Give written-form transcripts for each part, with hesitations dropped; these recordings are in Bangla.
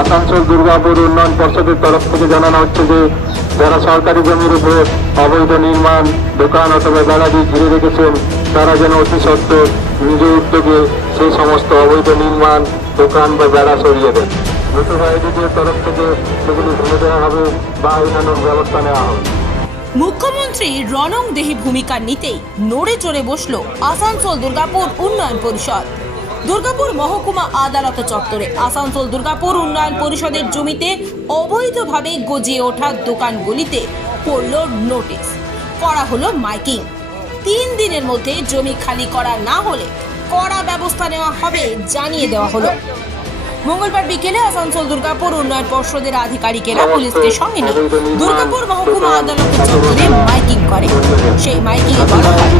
আসানসোল দুর্গাপুর উন্নয়ন পর্ষদের তরফ থেকে জানানো হচ্ছে যে যারা সরকারি জমির উপর অবৈধ নির্মাণ দোকান অথবা গ্যালারি ঘিরে রেখেছেন তারা যেন অতি সত্ত্বর নিজ উদ্যোগে সেই সমস্ত অবৈধ নির্মাণ দোকান বা বেড়া সরিয়ে দেন। নতুবা এদিকের তরফ থেকে সেগুলি ভেঙে দেওয়া হবে বা আইনানুগ ব্যবস্থা নেওয়া হবে। মুখ্যমন্ত্রী রণং দেহি ভূমিকা নিতেই নড়ে চড়ে বসল আসানসোল দুর্গাপুর উন্নয়ন পরিষদ। দুর্গাপুর মহকুমা আদালত চত্বরে আসানসোল দুর্গাপুর উন্নয়ন পরিষদের জমিতে অবৈধভাবে গজিয়ে ওঠা দোকানগুলিতে পড়ল নোটিশ, করা হলো মাইকিং। 3 দিনের মধ্যে জমি খালি করা না হলে কড়া ব্যবস্থা নেওয়া হবে জানিয়ে দেওয়া হলো। মঙ্গলবার বিকেলে আসানসোল দুর্গাপুর উন্নয়ন পর্ষদের আধিকারিকেরা পুলিশকে সঙ্গে নিয়ে দুর্গাপুর মহকুমা আদালতের চত্বরে মাইকিং করে। সেই মাইকিং এ বলা হয়,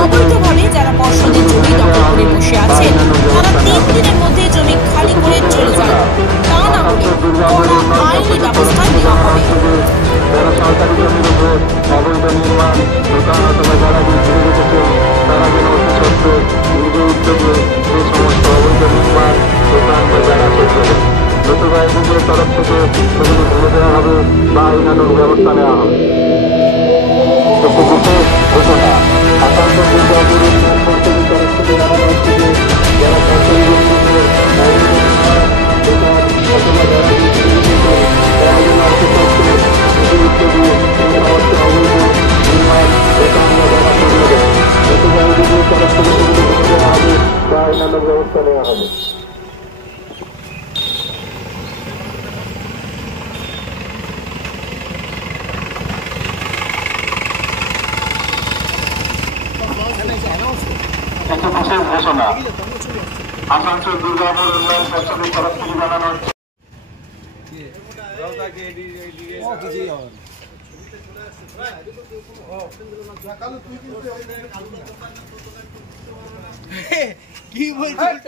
অবৈধভাবে যারা পর্ষদের জমি দখল করে বসে আছেন তারা 3 দিনের মধ্যে জমি খালি করে চলে যান, তা না হলে কড়া আইনি ব্যবস্থা নেওয়া হবে। যারা সরকারি জমির উপর অবৈধ নির্মাণ দোকান অথবা গ্যালারি ঘিরে রেখেছেন তারা যেন অতি সত্ত্বর নিজ উদ্যোগে সেই সমস্ত অবৈধ নির্মাণ দোকান বা বেড়া সরিয়ে দেন। নতুবা এদিকের তরফ থেকে সেগুলি ভেঙে দেওয়া হবে বা আইনানুগ ব্যবস্থা নেওয়া হবে। একটি বিশেষ ঘোষণা, আসানসোল দুর্গাপুর উন্নয়ন পর্ষদের তরফ থেকে জানানো হচ্ছে যে যারা সরকারি জমির উপর অবৈধ নির্মাণ দোকান অথবা গ্যালারি ঘিরে রেখেছেন তারা যেন অতি সত্ত্বর নিজ উদ্যোগে সেই সমস্ত অবৈধ নির্মাণ দোকান বা বেড়া সরিয়ে দেন। নতুবা এদিকের তরফ থেকে সেগুলি ভেঙে দেওয়া হবে বা আইনানুগ ব্যবস্থা নেওয়া হবে। একটি বিশেষ ঘোষণা, আসানসোল দুর্গাপুর উন্নয়ন পর্ষদের তরফ থেকে জানানো হচ্ছে কি বলছিস?